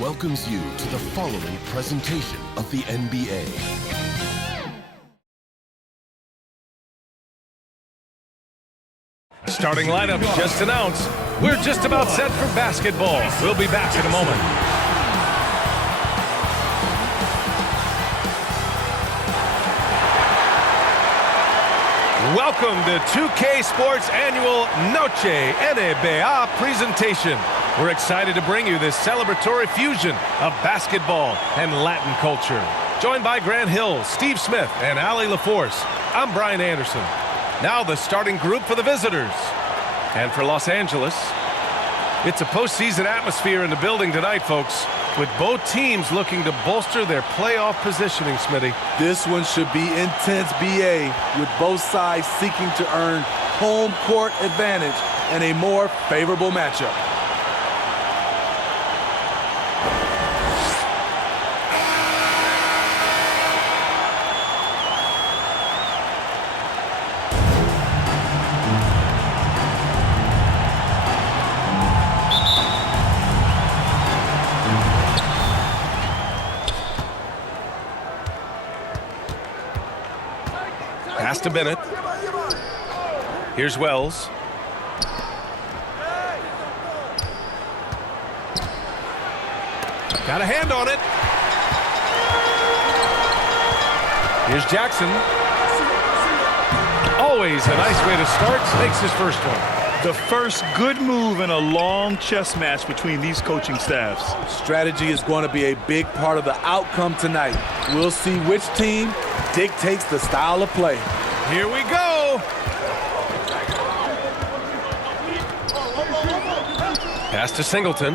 welcomes you to the following presentation of the NBA. Starting lineup just announced. We're just about set for basketball. We'll be back in a moment. Welcome to 2K Sports Annual Noche NBA presentation. We're excited to bring you this celebratory fusion of basketball and Latin culture. Joined by Grant Hill, Steve Smith, and Allie LaForce, I'm Brian Anderson. Now the starting group for the visitors. And for Los Angeles, it's a postseason atmosphere in the building tonight, folks, with both teams looking to bolster their playoff positioning, Smitty. This one should be intense, BA, with both sides seeking to earn home court advantage and a more favorable matchup. Pass to Bennett. Here's Wells. Got a hand on it. Here's Jackson. Always a nice way to start. Makes his first one. The first good move in a long chess match between these coaching staffs. Strategy is going to be a big part of the outcome tonight. We'll see which team dictates the style of play. Here we go. Pass to Singleton.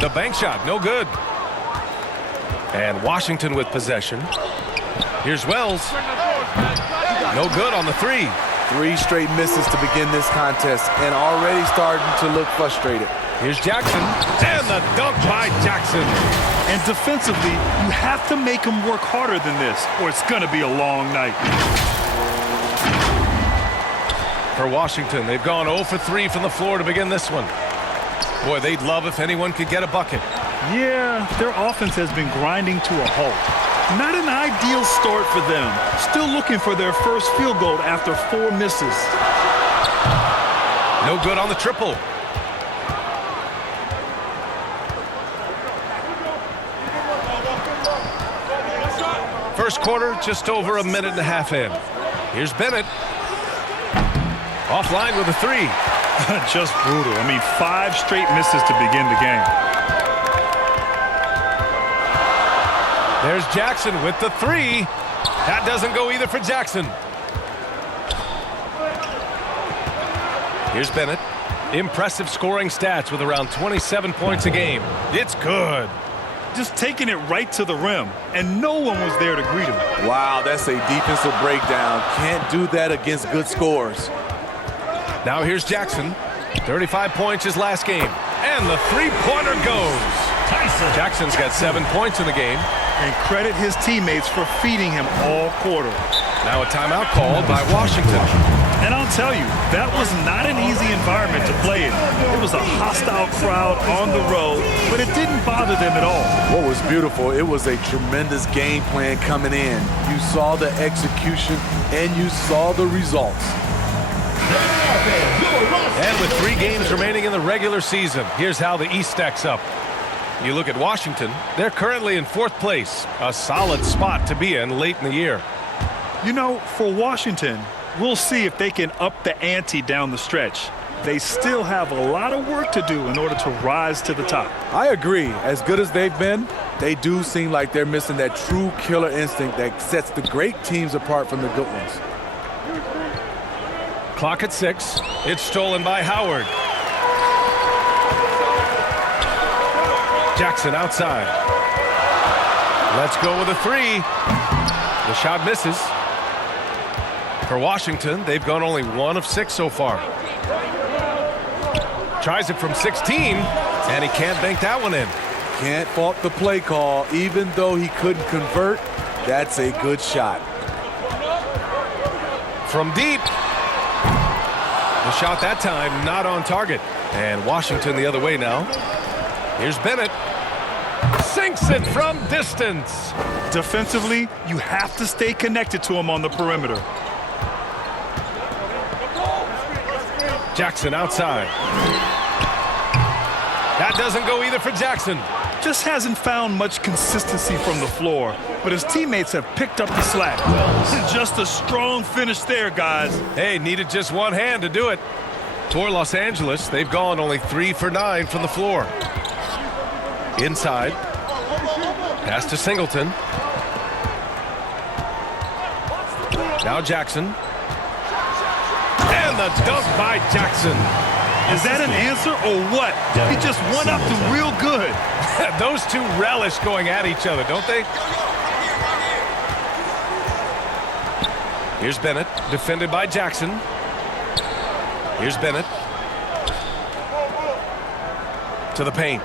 The bank shot, no good. And Washington with possession. Here's Wells. No good on the three. 3 straight misses to begin this contest and already starting to look frustrated. Here's Jackson. And the dunk by Jackson. And defensively, you have to make them work harder than this, or it's going to be a long night. For Washington, they've gone 0 for 3 from the floor to begin this one. Boy, they'd love if anyone could get a bucket. Yeah, their offense has been grinding to a halt. Not an ideal start for them. Still looking for their first field goal after 4 misses. No good on the triple. First quarter, just over a minute and a half in. Here's Bennett. Offline with a 3. Just brutal. I mean, 5 straight misses to begin the game. There's Jackson with the 3. That doesn't go either for Jackson. Here's Bennett. Impressive scoring stats with around 27 points a game. It's good. Just taking it right to the rim, and no one was there to greet him. Wow, that's a defensive breakdown. Can't do that against good scores. Now here's Jackson. 35 points his last game. And the three-pointer goes. Jackson's got 7 points in the game. And credit his teammates for feeding him all quarter. Now a timeout called by Washington. And I'll tell you, that was not an easy environment to play in. It was a hostile crowd on the road, but it didn't bother them at all. What was beautiful, it was a tremendous game plan coming in. You saw the execution, and you saw the results. And with 3 games remaining in the regular season, here's how the East stacks up. You look at Washington, they're currently in 4th place, a solid spot to be in late in the year. You know, for Washington, we'll see if they can up the ante down the stretch. They still have a lot of work to do in order to rise to the top. I agree. As good as they've been, they do seem like they're missing that true killer instinct that sets the great teams apart from the good ones. Clock at 6. It's stolen by Howard. Jackson outside. Let's go with a 3. The shot misses. For Washington, they've gone only 1 of 6 so far. Tries it from 16, and he can't bank that one in. Can't fault the play call. Even though he couldn't convert, that's a good shot. from deep. The shot that time not on target. And Washington the other way now. Here's Bennett. Sinks it from distance. Defensively, you have to stay connected to him on the perimeter. Jackson outside. That doesn't go either for Jackson. Just hasn't found much consistency from the floor, but his teammates have picked up the slack. Just a strong finish there, guys. Hey, needed just one hand to do it. For Los Angeles, they've gone only 3 for 9 from the floor. Inside. Pass to Singleton. Now Jackson. And the dunk by Jackson. Is that an answer or what? He just went up to real good. Those two relish going at each other, don't they? Here's Bennett, defended by Jackson. Here's Bennett. To the paint.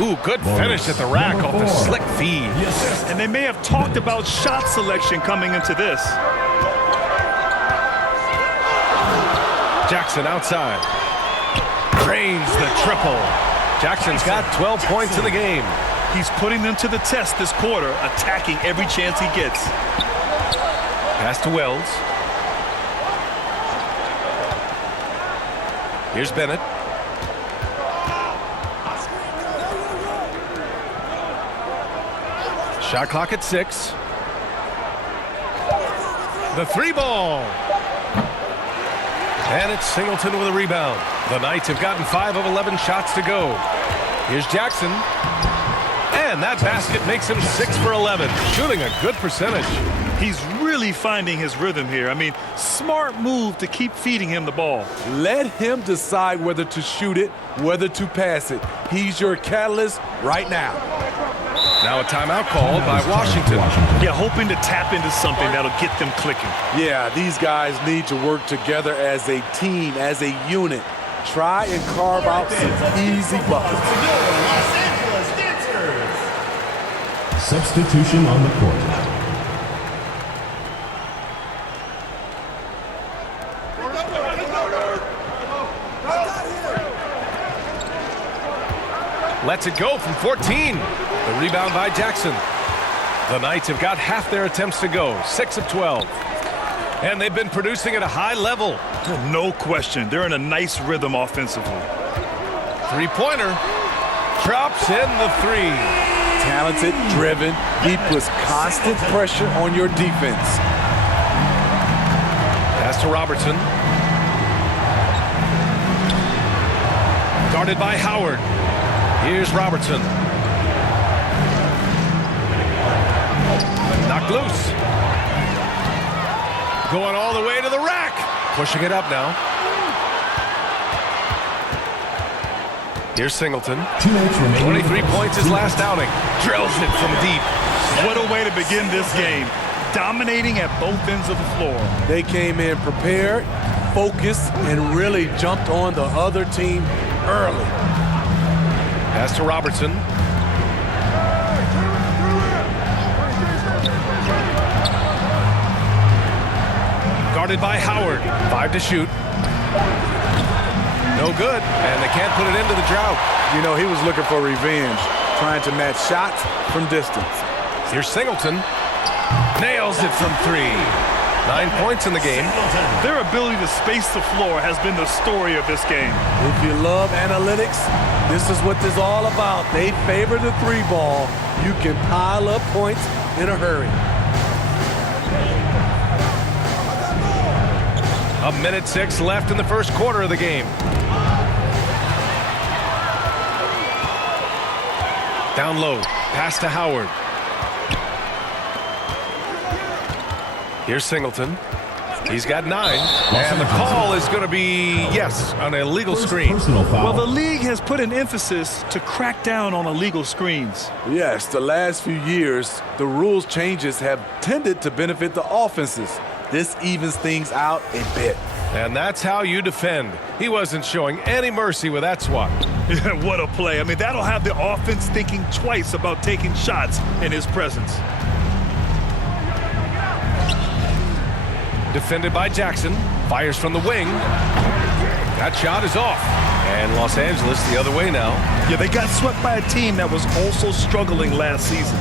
Ooh, good finish at the rack off the slick feed. And they may have talked about shot selection coming into this. Jackson outside. Drains the triple. Jackson's got 12 points in the game. He's putting them to the test this quarter, attacking every chance he gets. Pass to Wells. Here's Bennett. Shot clock at 6. The 3 ball. And it's Singleton with a rebound. The Knights have gotten 5 of 11 shots to go. Here's Jackson. And that basket makes him 6 for 11, shooting a good percentage. He's really finding his rhythm here. I mean, smart move to keep feeding him the ball. Let him decide whether to shoot it, whether to pass it. He's your catalyst right now. Now a timeout called by Washington. Yeah, hoping to tap into something that'll get them clicking. Yeah, these guys need to work together as a team, as a unit. Try and carve out some easy buckets. Los Angeles Dancers. Substitution on the court. Lets it go from 14. The rebound by Jackson. The Knights have got half their attempts to go, 6 of 12. And they've been producing at a high level. No question. They're in a nice rhythm offensively. Three-pointer. Drops in the 3. Talented, driven. He puts constant pressure on your defense. Pass to Robertson. Guarded by Howard. Here's Robertson. Knocked loose. Going all the way to the rack. Pushing it up now. Here's Singleton. 23 points his last outing. Drills it from deep. What a way to begin this game. Dominating at both ends of the floor. They came in prepared, focused, and really jumped on the other team early. Pass to Robertson. Guarded by Howard. 5 to shoot. No good, and they can't put it into the drought. You know, he was looking for revenge, trying to match shots from distance. Here's Singleton. Nails it from 3. 9 points in the game. Their ability to space the floor has been the story of this game. If you love analytics, this is what this is all about. They favor the 3 ball. You can pile up points in a hurry. A minute 6 left in the first quarter of the game. Down low. Pass to Howard. Here's Singleton. He's got 9. And the call is going to be, yes, an illegal screen. Well, the league has put an emphasis to crack down on illegal screens. Yes, the last few years, the rules changes have tended to benefit the offenses. This evens things out a bit. And that's how you defend. He wasn't showing any mercy with that swat. What a play. I mean, that'll have the offense thinking twice about taking shots in his presence. Defended by Jackson. Fires from the wing. That shot is off. And Los Angeles the other way now. Yeah, they got swept by a team that was also struggling last season.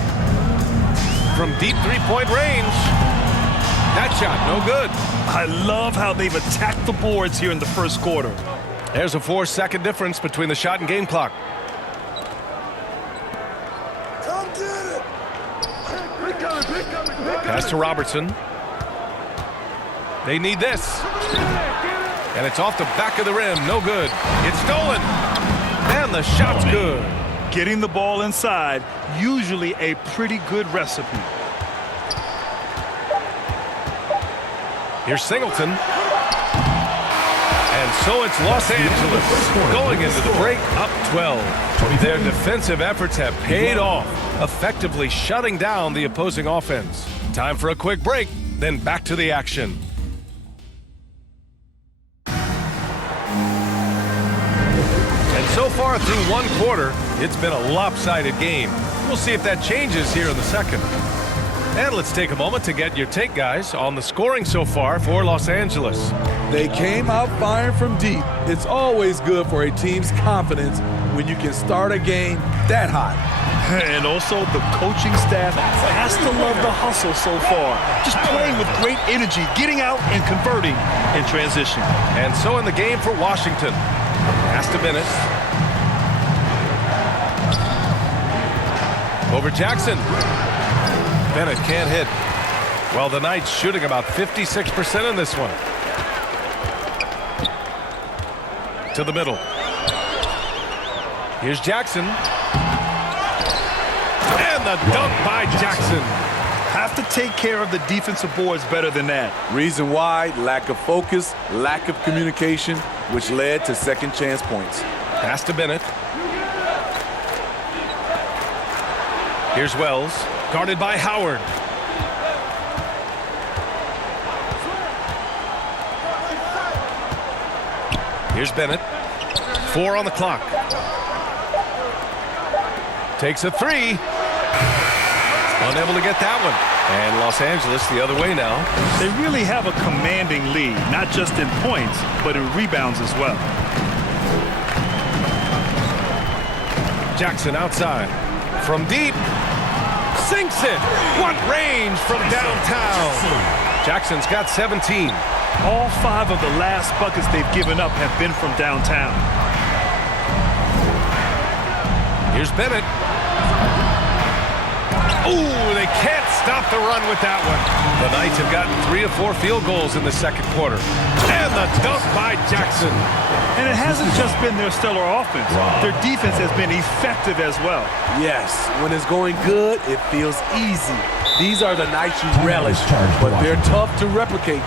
From deep three-point range. That shot, no good. I love how they've attacked the boards here in the first quarter. There's a 4-second difference between the shot and game clock. Pass to Robertson. They need this. And it's off the back of the rim. No good. It's stolen. And the shot's good. Getting the ball inside, usually a pretty good recipe. Here's Singleton. And so it's Los Angeles going into the break up 12. Their defensive efforts have paid off, effectively shutting down the opposing offense. Time for a quick break, then back to the action. And so far through one quarter, it's been a lopsided game. We'll see if that changes here in the second. And let's take a moment to get your take, guys, on the scoring so far for Los Angeles. They came out firing from deep. It's always good for a team's confidence when you can start a game that hot. And also the coaching staff has to love the hustle so far. Just playing with great energy, getting out and converting in transition. And so in the game for Washington. Pass to Bennett. Over Jackson. Bennett can't hit. Well, the Knights shooting about 56% in this one. To the middle. Here's Jackson. And the dunk by Jackson. Have to take care of the defensive boards better than that. Reason why: lack of focus, lack of communication, which led to second chance points. Pass to Bennett. Here's Wells. Guarded by Howard. Here's Bennett. 4 on the clock. Takes a 3. Unable to get that one. And Los Angeles the other way now. They really have a commanding lead, not just in points, but in rebounds as well. Jackson outside. From deep. Sinks it. What range from downtown. Jackson's got 17. All 5 of the last buckets they've given up have been from downtown. Here's Bennett. Ooh, they can't stop the run with that one. The Knights have gotten 3 of 4 field goals in the second quarter. And the dunk by Jackson. And it hasn't just been their stellar offense. Their defense has been effective as well. Yes, when it's going good, it feels easy. These are the nights you relish, but they're tough to replicate.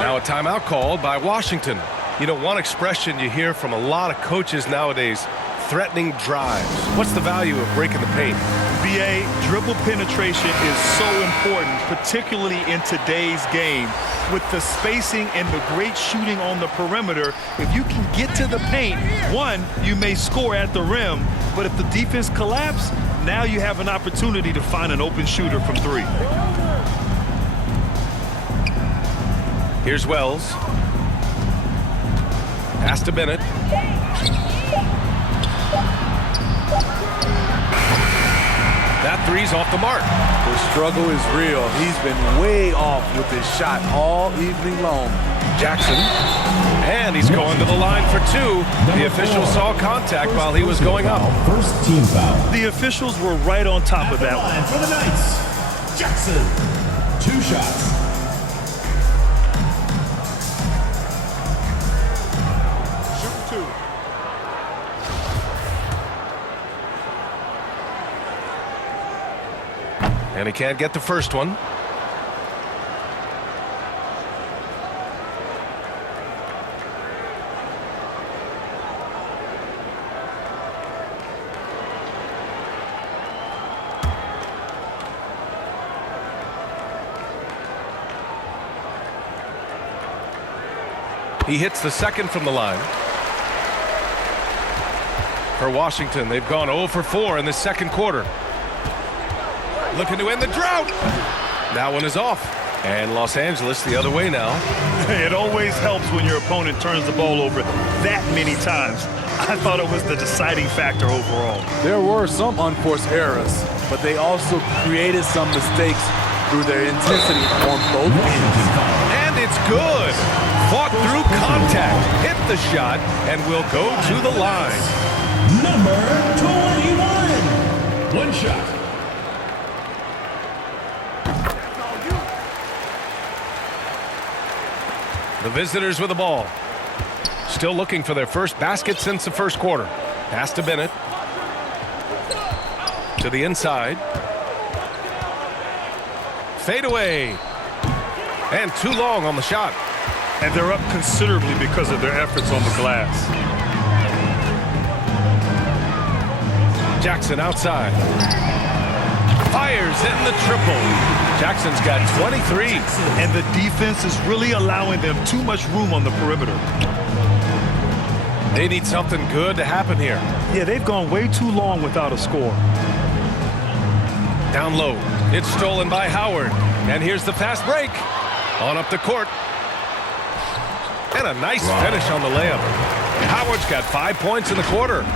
Now a timeout called by Washington. You know, one expression you hear from a lot of coaches nowadays, threatening drives. What's the value of breaking the paint? BA, dribble penetration is so important, particularly in today's game. With the spacing and the great shooting on the perimeter, if you can get to the paint, one, you may score at the rim, but if the defense collapses, now you have an opportunity to find an open shooter from 3. Here's Wells. Pass to Bennett. That 3's off the mark. The struggle is real. He's been way off with his shot all evening long. Jackson. And he's going to the line for 2. The official saw contact while he was going up. First team foul. The officials were right on top of that one. Line for the Knights. Jackson. 2 shots. And he can't get the first one. He hits the second from the line. For Washington, they've gone 0 for 4 in the second quarter. Looking to end the drought. That one is off. And Los Angeles the other way now. It always helps when your opponent turns the ball over that many times. I thought it was the deciding factor overall. There were some unforced errors, but they also created some mistakes through their intensity on both ends. And it's good. Fought through contact, hit the shot, and will go to the line. Number 21. One shot. The visitors with the ball. Still looking for their first basket since the first quarter. Pass to Bennett. To the inside. Fade away. And too long on the shot. And they're up considerably because of their efforts on the glass. Jackson outside. Fires in the triple. Jackson's got 23. And the defense is really allowing them too much room on the perimeter. They need something good to happen here. Yeah, they've gone way too long without a score. Down low. It's stolen by Howard. And here's the fast break. On up the court. And a nice finish on the layup. Howard's got 5 points in the quarter.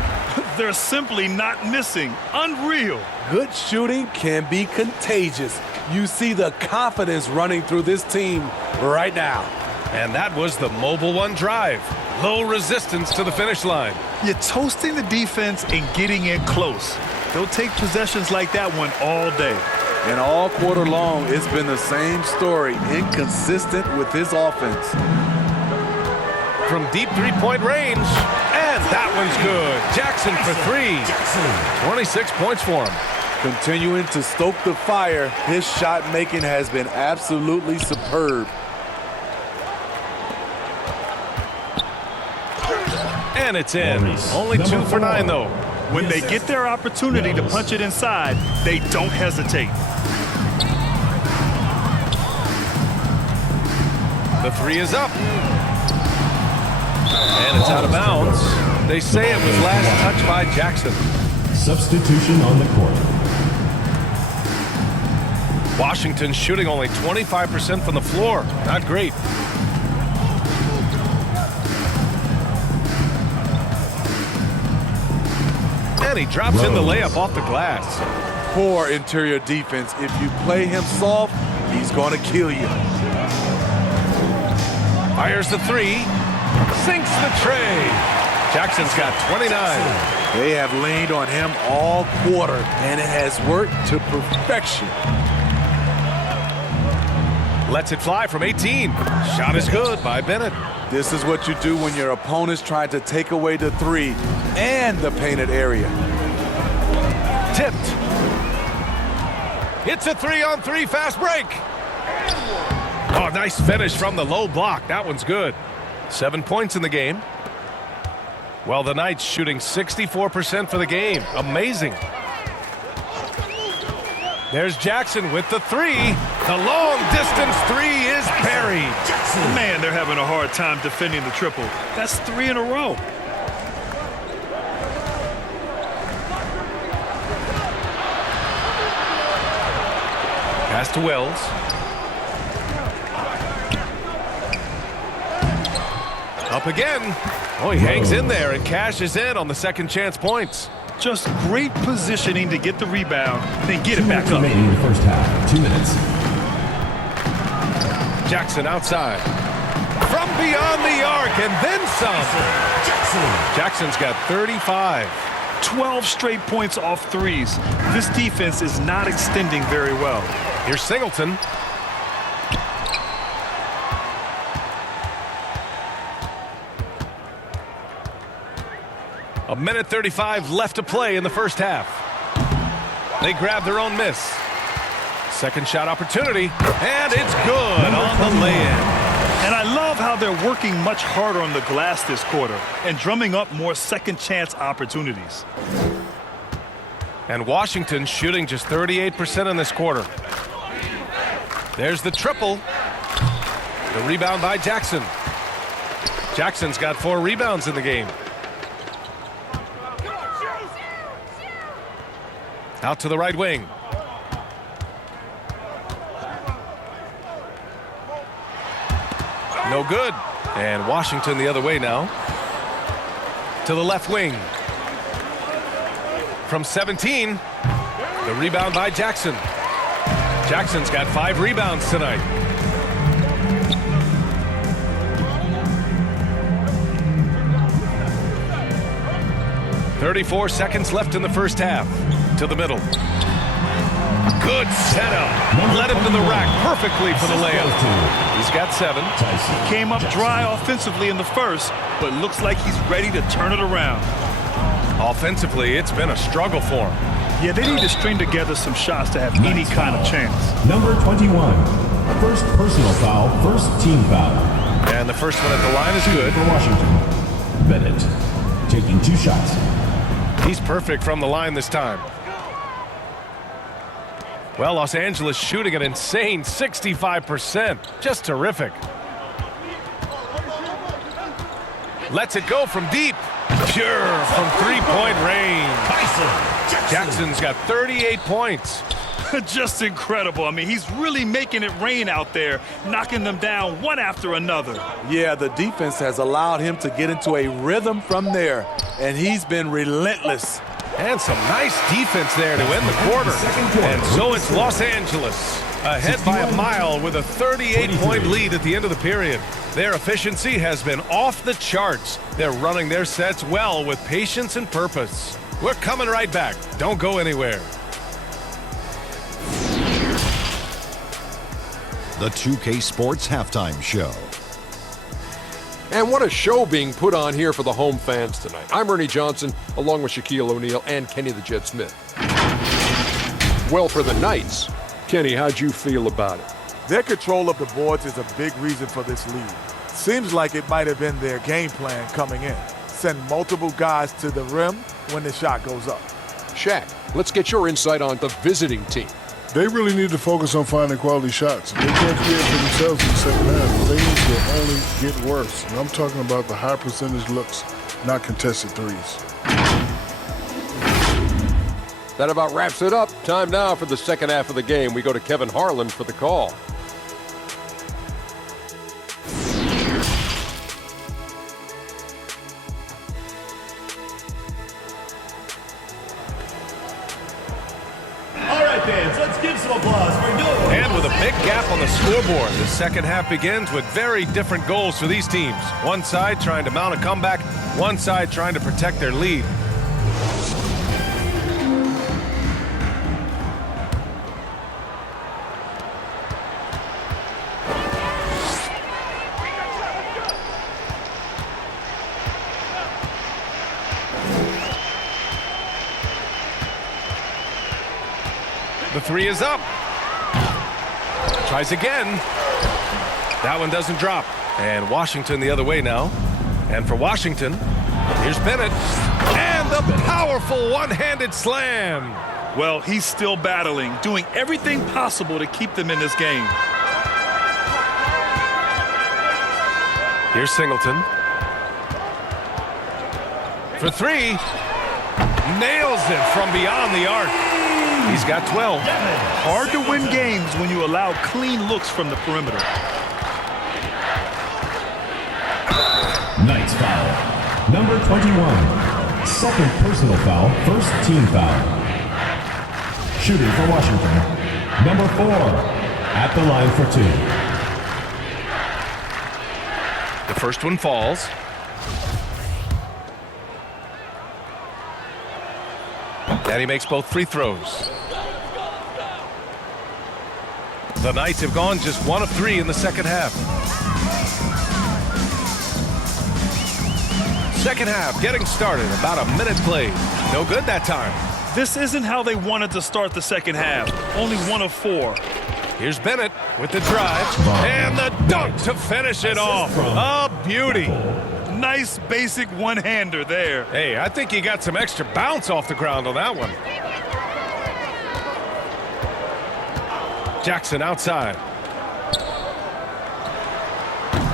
They're simply not missing. Unreal. Good shooting can be contagious. You see the confidence running through this team right now. And that was the Mobile One drive. Low resistance to the finish line. You're toasting the defense and getting in close. They'll take possessions like that one all day. And all quarter long, it's been the same story, inconsistent with his offense. From deep three-point range. And that one's good. Jackson for three. 26 points for him. Continuing to stoke the fire, his shot making has been absolutely superb. And it's in. Only 2 for 9, though. When they get their opportunity to punch it inside, they don't hesitate. The three is up. And it's out of bounds. They say it was last touched by Jackson. Substitution on the court. Washington shooting only 25% from the floor. Not great. And he drops in the layup off the glass. Poor interior defense. If you play him soft, he's going to kill you. Fires the three. Sinks the tray. Jackson's got 29. They have leaned on him all quarter, and it has worked to perfection. Lets it fly from 18. Shot is good by Bennett. This is what you do when your opponent's trying to take away the three and the painted area. Tipped. It's a 3-on-3 fast break. Oh, nice finish from the low block. That one's good. 7 points in the game. Well, the Knights shooting 64% for the game. Amazing. There's Jackson with the three. The long distance three is buried. Man, they're having a hard time defending the triple. That's 3 in a row. Pass to Wells. Up again. Oh, he hangs in there and cashes in on the second chance points. Just great positioning to get the rebound, then get it back up. Remaining in the first half. 2 minutes. Jackson outside. From beyond the arc and then some. Jackson's got 35. 12 straight points off threes. This defense is not extending very well. Here's Singleton. A minute 35 left to play in the first half. They grab their own miss. Second shot opportunity, and it's good on the lay-in. And I love how they're working much harder on the glass this quarter and drumming up more second chance opportunities. And Washington shooting just 38% in this quarter. There's the triple. The rebound by Jackson. Jackson's got 4 rebounds in the game. Out to the right wing. No good. And Washington the other way now. To the left wing. From 17. The rebound by Jackson. Jackson's got 5 rebounds tonight. 34 seconds left in the first half. To the middle. Good setup. Led him to the rack perfectly for the layup. He's got 7. Came up dry offensively in the first, but looks like he's ready to turn it around. Offensively, it's been a struggle for him. Yeah, they need to string together some shots to have any kind of chance. Number 21. First personal foul, first team foul. And the first one at the line is good. For Washington. Bennett taking 2 shots. He's perfect from the line this time. Well, Los Angeles shooting an insane 65%. Just terrific. Lets it go from deep. Pure from 3-point range. Jackson's got 38 points. Just incredible. I mean, he's really making it rain out there, knocking them down one after another. Yeah, the defense has allowed him to get into a rhythm from there, and he's been relentless. And some nice defense there to end the quarter. And so it's Los Angeles ahead by a mile with a 38-point lead at the end of the period. Their efficiency has been off the charts. They're running their sets well with patience and purpose. We're coming right back. Don't go anywhere. The 2K Sports Halftime Show. And what a show being put on here for the home fans tonight. I'm Ernie Johnson, along with Shaquille O'Neal and Kenny the Jet Smith. Well, for the Knights, Kenny, how'd you feel about it? Their control of the boards is a big reason for this lead. Seems like it might have been their game plan coming in. Send multiple guys to the rim when the shot goes up. Shaq, let's get your insight on the visiting team. They really need to focus on finding quality shots. They can't create for themselves in the second half. Things will only get worse. And I'm talking about the high percentage looks, not contested threes. That about wraps it up. Time now for the second half of the game. We go to Kevin Harlan for the call. Fans, let's give some applause for Noah. And with a big gap on the scoreboard, the second half begins with very different goals for these teams. One side trying to mount a comeback, one side trying to protect their lead. The 3 is up. Tries again. That one doesn't drop. And Washington the other way now. And for Washington, here's Bennett. And the powerful one-handed slam. Well, he's still battling, doing everything possible to keep them in this game. Here's Singleton. For 3. Nails it from beyond the arc. He's got 12. Hard to win games when you allow clean looks from the perimeter. Knights foul. Number 21. Second personal foul, first team foul. Shooting for Washington. Number 4. At the line for 2. The first one falls. And he makes both free throws. The Knights have gone just 1 of 3 in the second half. Second half getting started, about a minute played. No good that time. This isn't how they wanted to start the second half. Only 1 of 4. Here's Bennett with the drive and the dunk to finish it off. A beauty. Nice basic one-hander there. Hey, I think he got some extra bounce off the ground on that one. Jackson outside.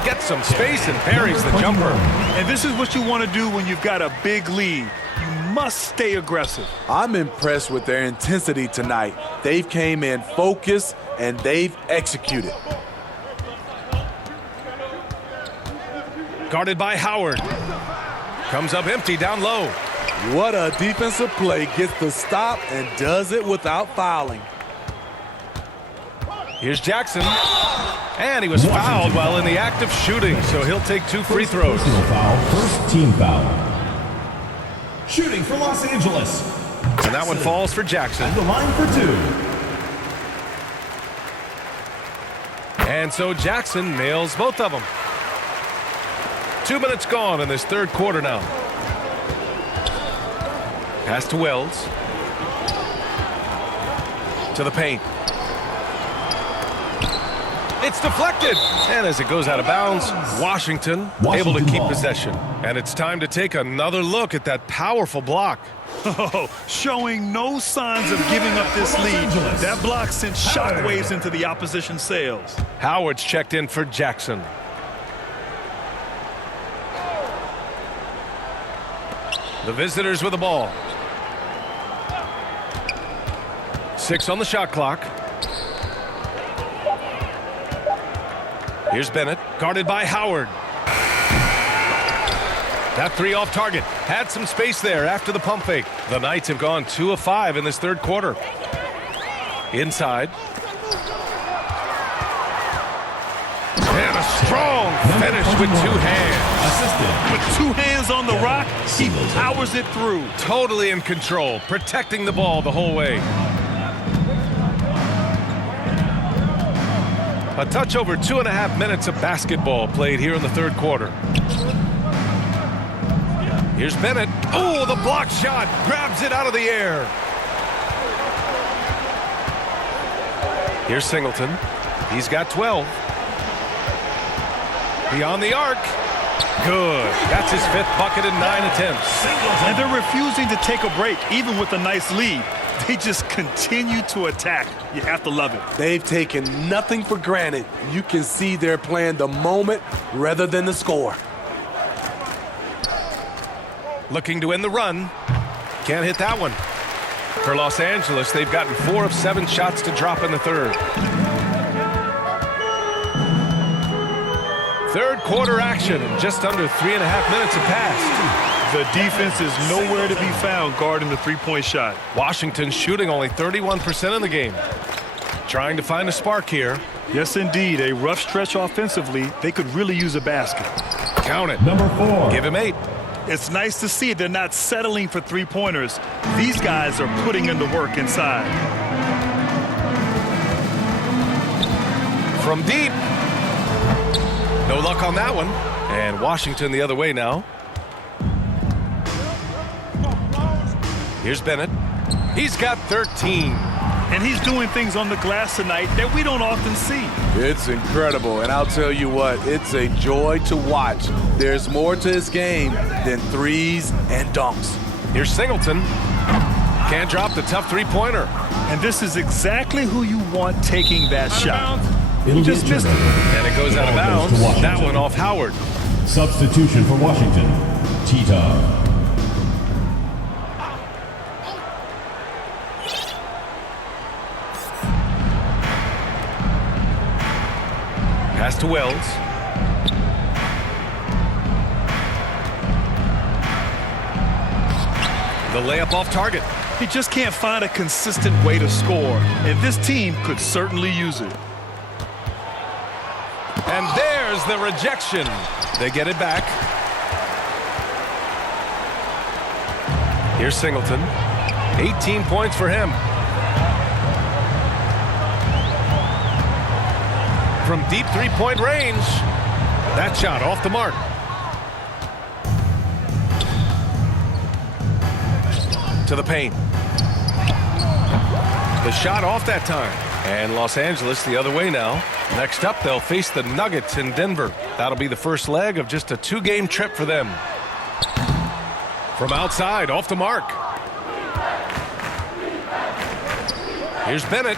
Gets some space and parries the jumper. And this is what you want to do when you've got a big lead. You must stay aggressive. I'm impressed with their intensity tonight. They've came in focused and they've executed. Guarded by Howard. Comes up empty down low. What a defensive play. Gets the stop and does it without fouling. Here's Jackson. And he was fouled while in the act of shooting, so he'll take 2 free throws. Personal foul, first team foul. Shooting for Los Angeles. And that one falls for Jackson. At the line for 2. And so Jackson nails both of them. 2 minutes gone in this third quarter now. Pass to Wells. To the paint. It's deflected. And as it goes out of bounds, Washington able to keep possession. And it's time to take another look at that powerful block. Oh, showing no signs of giving up this lead. That block sent shockwaves into the opposition sails. Howard's checked in for Jackson. The visitors with the ball. 6 on the shot clock. Here's Bennett, guarded by Howard. That 3 off target. Had some space there after the pump fake. The Knights have gone 2 of 5 in this third quarter. Inside. And a strong finish with 2 hands. Assisted. With 2 hands on the rock, he powers it through. Totally in control, protecting the ball the whole way. A touch over 2.5 minutes of basketball played here in the third quarter. Here's Bennett. Oh, the block shot. Grabs it out of the air. Here's Singleton. He's got 12. Beyond the arc. Good. That's his 5th bucket in 9 attempts. And they're refusing to take a break, even with a nice lead. They just continue to attack. You have to love it. They've taken nothing for granted. You can see they're playing the moment rather than the score. Looking to end the run. Can't hit that one. For Los Angeles, they've gotten 4 of 7 shots to drop in the third. Third quarter action. Just under 3.5 minutes have passed. The defense is nowhere to be found guarding the three-point shot. Washington shooting only 31% in the game. Trying to find a spark here. Yes, indeed. A rough stretch offensively. They could really use a basket. Count it. Number 4. Give him 8. It's nice to see they're not settling for three-pointers. These guys are putting in the work inside. From deep. No luck on that one. And Washington the other way now. Here's Bennett. He's got 13. And he's doing things on the glass tonight that we don't often see. It's incredible, and I'll tell you what, it's a joy to watch. There's more to his game than threes and dunks. Here's Singleton. Can't drop the tough three-pointer. And this is exactly who you want taking that shot. He just missed it. And it goes out of bounds. That one off Howard. Substitution for Washington. Tito. Pass to Wells. The layup off target. He just can't find a consistent way to score, and this team could certainly use it. And there's the rejection. They get it back. Here's Singleton. 18 points for him. From deep three-point range. That shot off the mark. To the paint. The shot off that time. And Los Angeles the other way now. Next up, they'll face the Nuggets in Denver. That'll be the first leg of just a 2-game trip for them. From outside, off the mark. Here's Bennett.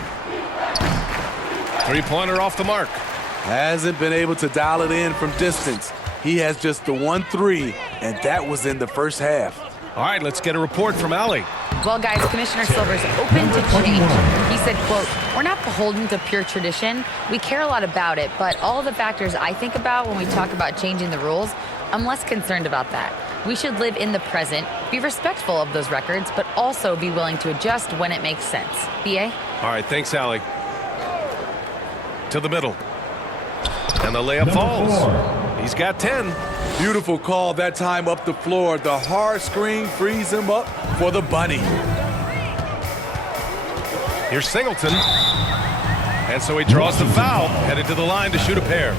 Three-pointer off the mark. Hasn't been able to dial it in from distance. He has just the 1-3, and that was in the first half. All right, let's get a report from Allie. Well, guys, Commissioner Silver's open to change. He said, quote, "We're not beholden to pure tradition. We care a lot about it, but all the factors I think about when we talk about changing the rules, I'm less concerned about that. We should live in the present, be respectful of those records, but also be willing to adjust when it makes sense. B.A.? All right, thanks, Allie. To the middle. And the layup falls. He's got 10. Beautiful call that time up the floor. The hard screen frees him up for the bunny. Here's Singleton. And so he draws the foul, headed to the line to shoot a pair.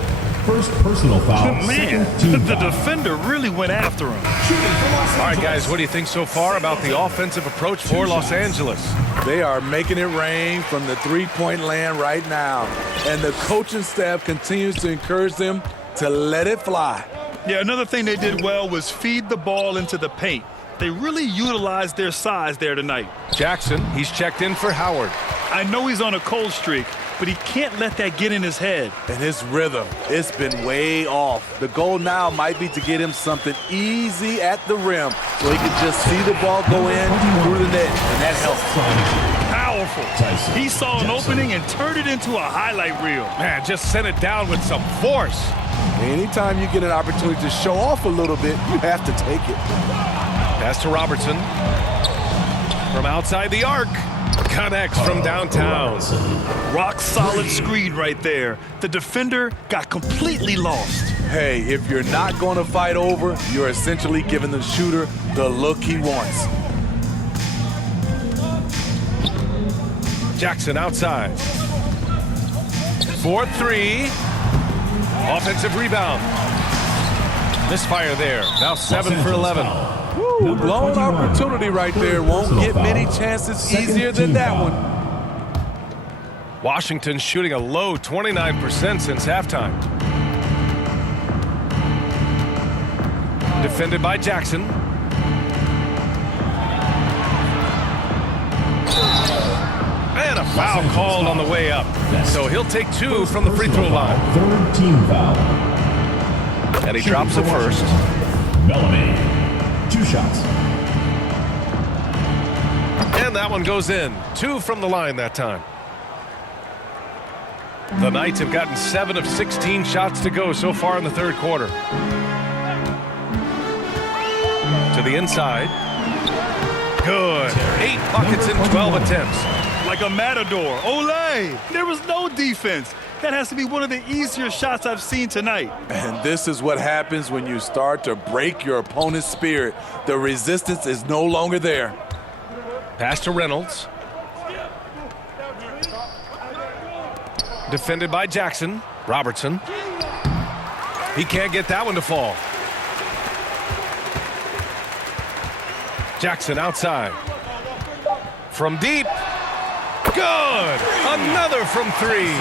First personal foul. Man, team the foul. defender really went after him. All right, guys, what do you think so far about the offensive approach for Los Angeles? They are making it rain from the three-point land right now. And the coaching staff continues to encourage them to let it fly. Yeah, another thing they did well was feed the ball into the paint. They really utilized their size there tonight. Jackson, he's checked in for Howard. I know he's on a cold streak, but he can't let that get in his head. And his rhythm, it's been way off. The goal now might be to get him something easy at the rim so he can just see the ball go in through the net, and that helps. Powerful. He saw an opening and turned it into a highlight reel. Man, just sent it down with some force. Anytime you get an opportunity to show off a little bit, you have to take it. Pass to Robertson. From outside the arc. Connects from downtown. Rock solid screen right there. The defender got completely lost. Hey, if you're not going to fight over, you're essentially giving the shooter the look he wants. Jackson outside. 4-3. Offensive rebound. Misfire there. Now 7 for 11. Woo, blown opportunity right there. Won't get many chances easier than that one. Washington shooting a low 29% since halftime. Defended by Jackson. And a foul called on the way up. So he'll take 2 from the free throw line. Third team foul. And he drops it first. Bellamy. 2 shots. And that one goes in. 2 from the line that time. The Knights have gotten 7 of 16 shots to go so far in the third quarter. To the inside. Good. 8 buckets in 12 attempts. Like a matador. Olé! There was no defense. That has to be one of the easier shots I've seen tonight. And this is what happens when you start to break your opponent's spirit. The resistance is no longer there. Pass to Reynolds. Defended by Jackson. Robertson. He can't get that one to fall. Jackson outside. From deep. Good. Another from 3.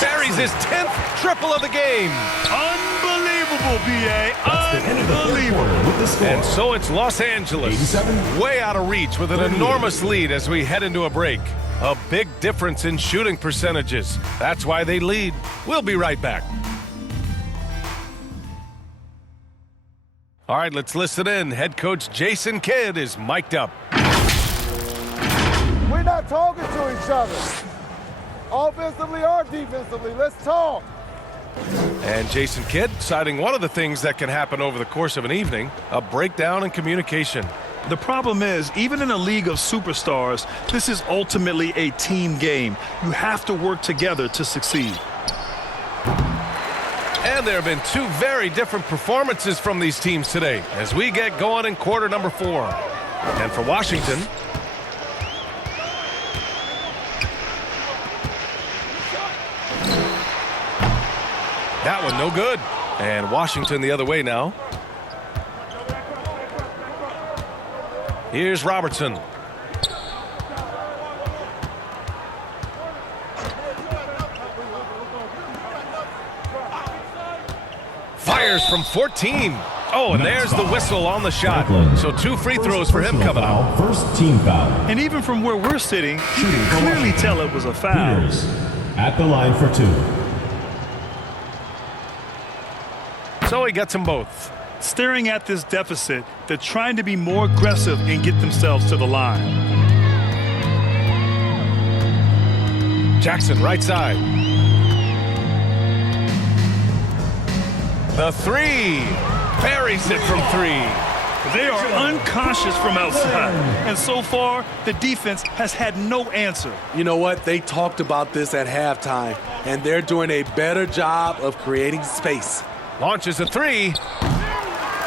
Buries his 10th triple of the game. Unbelievable, B.A. Unbelievable. And so it's Los Angeles. 87. Way out of reach with an enormous lead as we head into a break. A big difference in shooting percentages. That's why they lead. We'll be right back. All right, let's listen in. Head coach Jason Kidd is mic'd up. We're not talking to each other, offensively or defensively. Let's talk. And Jason Kidd citing one of the things that can happen over the course of an evening, a breakdown in communication. The problem is, even in a league of superstars, this is ultimately a team game. You have to work together to succeed. And there have been 2 very different performances from these teams today as we get going in quarter number 4. And for Washington, that one no good. And Washington the other way now. Here's Robertson. Fires from 14. Oh, and there's the whistle on the shot. So 2 free throws for him coming out. First team foul. And even from where we're sitting, you can clearly tell it was a foul. Peters at the line for 2. So he gets them both. Staring at this deficit, they're trying to be more aggressive and get themselves to the line. Jackson, right side. The 3. Buries it from 3. They are unconscious from outside, and so far, the defense has had no answer. You know what? They talked about this at halftime, and they're doing a better job of creating space. Launches a 3,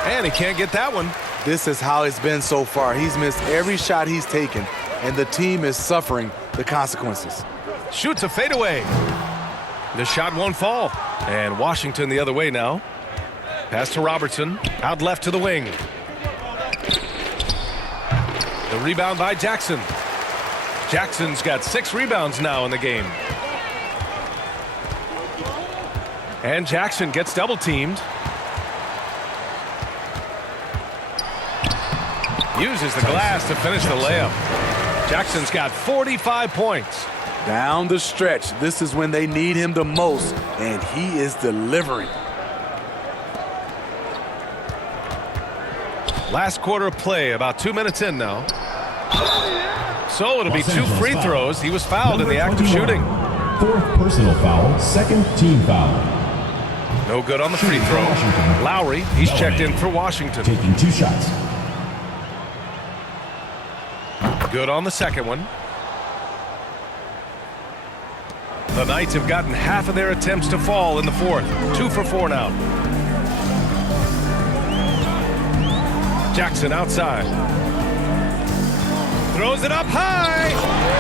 and he can't get that one. This is how it's been so far. He's missed every shot he's taken, and the team is suffering the consequences. Shoots a fadeaway. The shot won't fall. And Washington the other way now. Pass to Robertson. Out left to the wing. The rebound by Jackson. Jackson's got 6 rebounds now in the game. And Jackson gets double teamed. Uses the glass to finish the layup. Jackson's got 45 points. Down the stretch, this is when they need him the most, and he is delivering. Last quarter of play, about 2 minutes in now. So it'll be 2 free throws. He was fouled in the act of shooting. 4th personal foul, 2nd team foul. No good on the free throw. Lowry, he's checked in for Washington. Taking 2 shots. Good on the second one. The Knights have gotten half of their attempts to fall in the 4th. 2 for 4 now. Jackson outside. Throws it up high.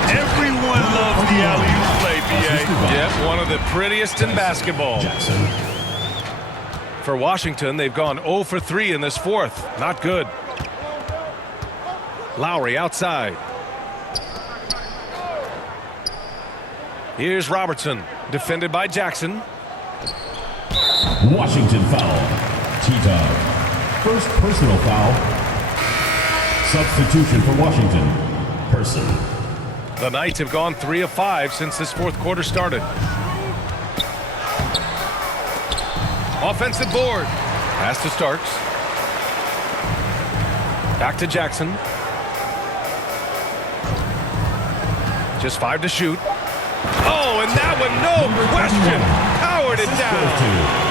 Everyone loves the alley-oop play, B.A. Yep, one of the prettiest in basketball. For Washington, they've gone 0 for 3 in this 4th. Not good. Lowry outside. Here's Robertson, defended by Jackson. Washington foul. T-Dog. 1st personal foul. Substitution for Washington. Person. The Knights have gone 3 of 5 since this 4th quarter started. Offensive board. Pass to Starks. Back to Jackson. Just 5 to shoot. Oh, and that one, no question, powered it down.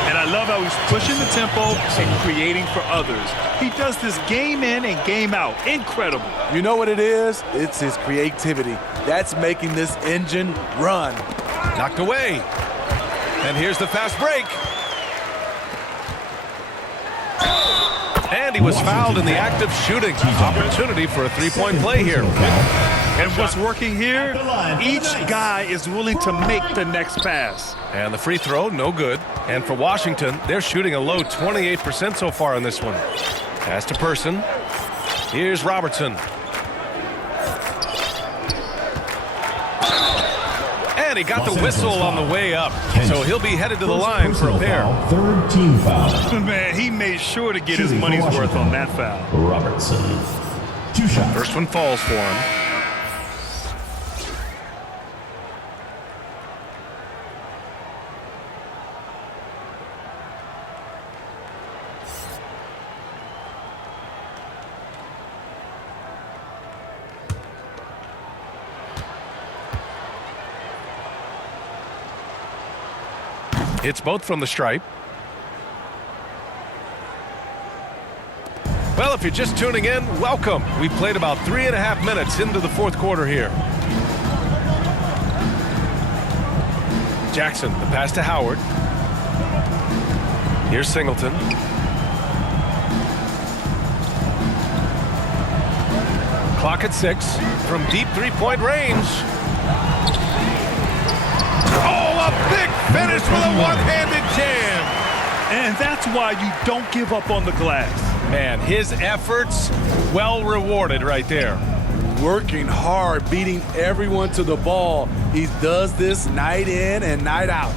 And I love how he's pushing the tempo and creating for others. He does this game in and game out. Incredible. You know what it is? It's his creativity. That's making this engine run. Knocked away. And here's the fast break. And he was fouled in the act of shooting. Opportunity for a 3-point play here. And what's working here, each guy is willing to make the next pass. And the free throw, no good. And for Washington, they're shooting a low 28% so far in this one. Pass to Person. Here's Robertson. And he got the whistle on the way up. So he'll be headed to the line for a pair. 3rd team foul. Man, he made sure to get his money's worth on that foul. Robertson. 2 shots. First one falls for him. It's both from the stripe. Well, if you're just tuning in, welcome. We played about 3.5 minutes into the 4th quarter here. Jackson, the pass to Howard. Here's Singleton. Clock at 6 from deep 3-point range. Oh, a big finish with a one-handed jam. And that's why you don't give up on the glass. Man, his efforts well rewarded right there. Working hard, beating everyone to the ball. He does this night in and night out.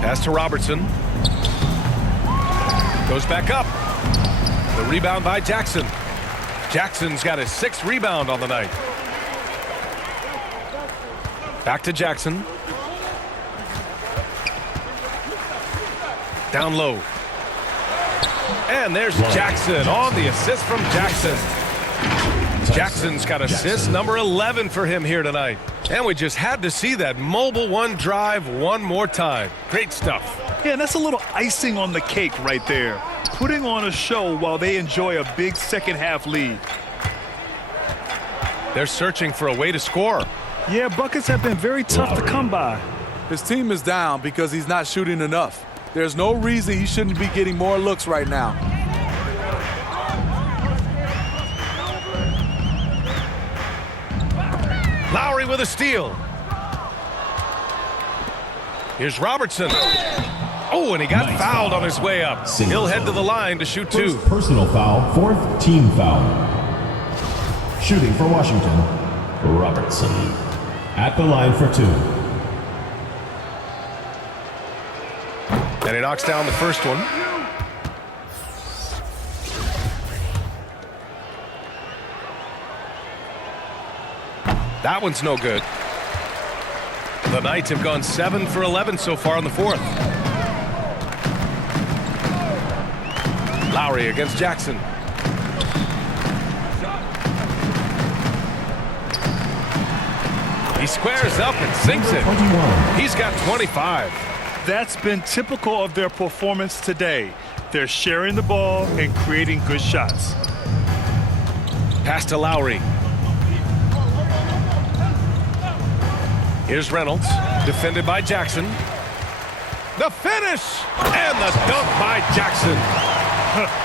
Pass to Robertson. Goes back up. The rebound by Jackson. Jackson's got his 6th rebound on the night. Back to Jackson. Down low. And there's Jackson on the assist from Jackson. Jackson's got assist number 11 for him here tonight. And we just had to see that mobile one drive one more time. Great stuff. Yeah, and that's a little icing on the cake right there. Putting on a show while they enjoy a big second-half lead. They're searching for a way to score. Yeah, buckets have been very tough to come by. His team is down because he's not shooting enough. There's no reason he shouldn't be getting more looks right now. Lowry with a steal. Here's Robertson. Oh, and he got fouled on his way up. He'll head to the line to shoot two. First personal foul, fourth team foul. Shooting for Washington, Robertson. At the line for two. And he knocks down the first one. That one's no good. The Knights have gone 7 for 11 so far in the fourth. Lowry against Jackson. He squares up and sinks it. He's got 25. That's been typical of their performance today. They're sharing the ball and creating good shots. Pass to Lowry. Here's Reynolds, defended by Jackson. The finish! And the dunk by Jackson.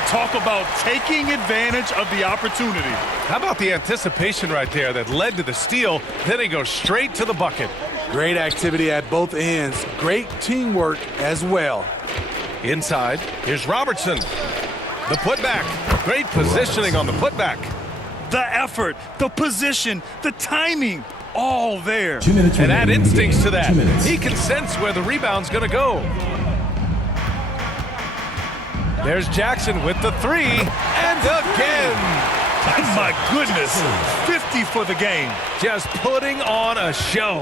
Talk about taking advantage of the opportunity. How about the anticipation right there that led to the steal? Then he goes straight to the bucket. Great activity at both ends. Great teamwork as well. Inside, here's Robertson. The putback. Great positioning on the putback. The effort, the position, the timing, all there. 2 minutes And add instincts to that. 2 minutes. He can sense where the rebound's going to go. There's Jackson with the three. And again. My goodness, 50 for the game. Just putting on a show.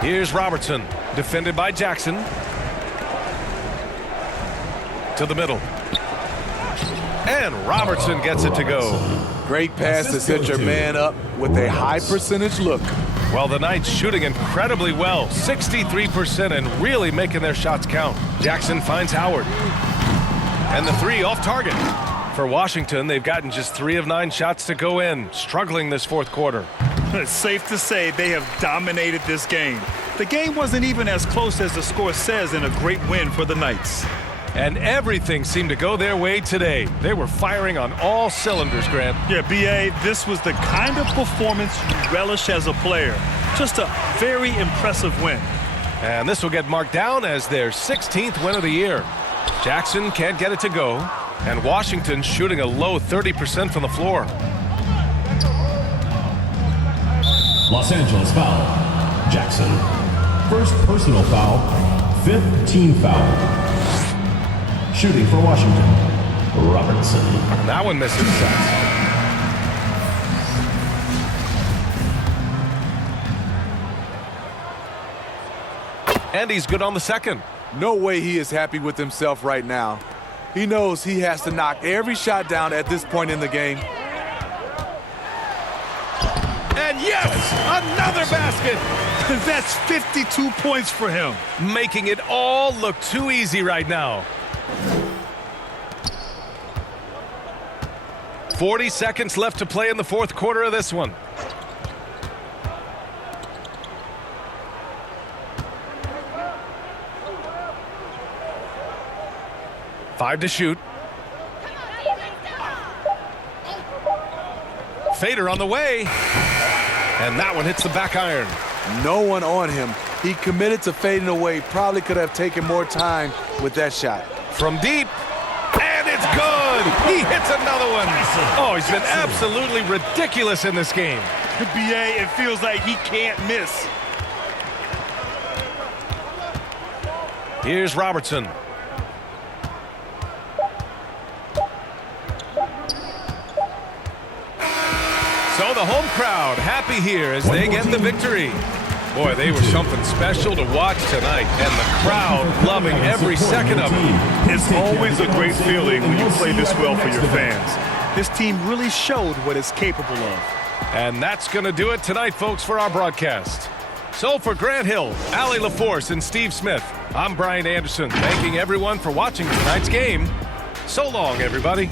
Here's Robertson, defended by Jackson. To the middle. And Robertson gets it to go. Great pass to set your man up with a high percentage look. Well, the Knights shooting incredibly well, 63%, and really making their shots count. Jackson finds Howard. And the three off target. For Washington, they've gotten just 3 of 9 shots to go in, struggling this fourth quarter. It's safe to say they have dominated this game. The game wasn't even as close as the score says in a great win for the Knights. And everything seemed to go their way today. They were firing on all cylinders, Grant. Yeah, B.A., this was the kind of performance you relish as a player. Just a very impressive win. And this will get marked down as their 16th win of the year. Jackson can't get it to go, and Washington shooting a low 30% from the floor. Los Angeles foul. Jackson. First personal foul, fifth team foul. Shooting for Washington, Robertson. That one misses shots. And he's good on the second. No way he is happy with himself right now. He knows he has to knock every shot down at this point in the game. And yes, another basket. That's 52 points for him. Making it all look too easy right now. 40 seconds left to play in the fourth quarter of this one. Five to shoot. Fader on the way. And that one hits the back iron. No one on him. He committed to fading away. Probably could have taken more time with that shot. From deep. And it's good. He hits another one. Oh, he's been absolutely ridiculous in this game. B.A., it feels like he can't miss. Here's Robertson. So the home crowd happy here as they get the victory. Boy, they were something special to watch tonight, and the crowd loving every second of it. It's always a great feeling when you play this well for your fans. This team really showed what it's capable of. And that's going to do it tonight, folks, for our broadcast. So for Grant Hill, Allie LaForce, and Steve Smith, I'm Brian Anderson, thanking everyone for watching tonight's game. So long, everybody.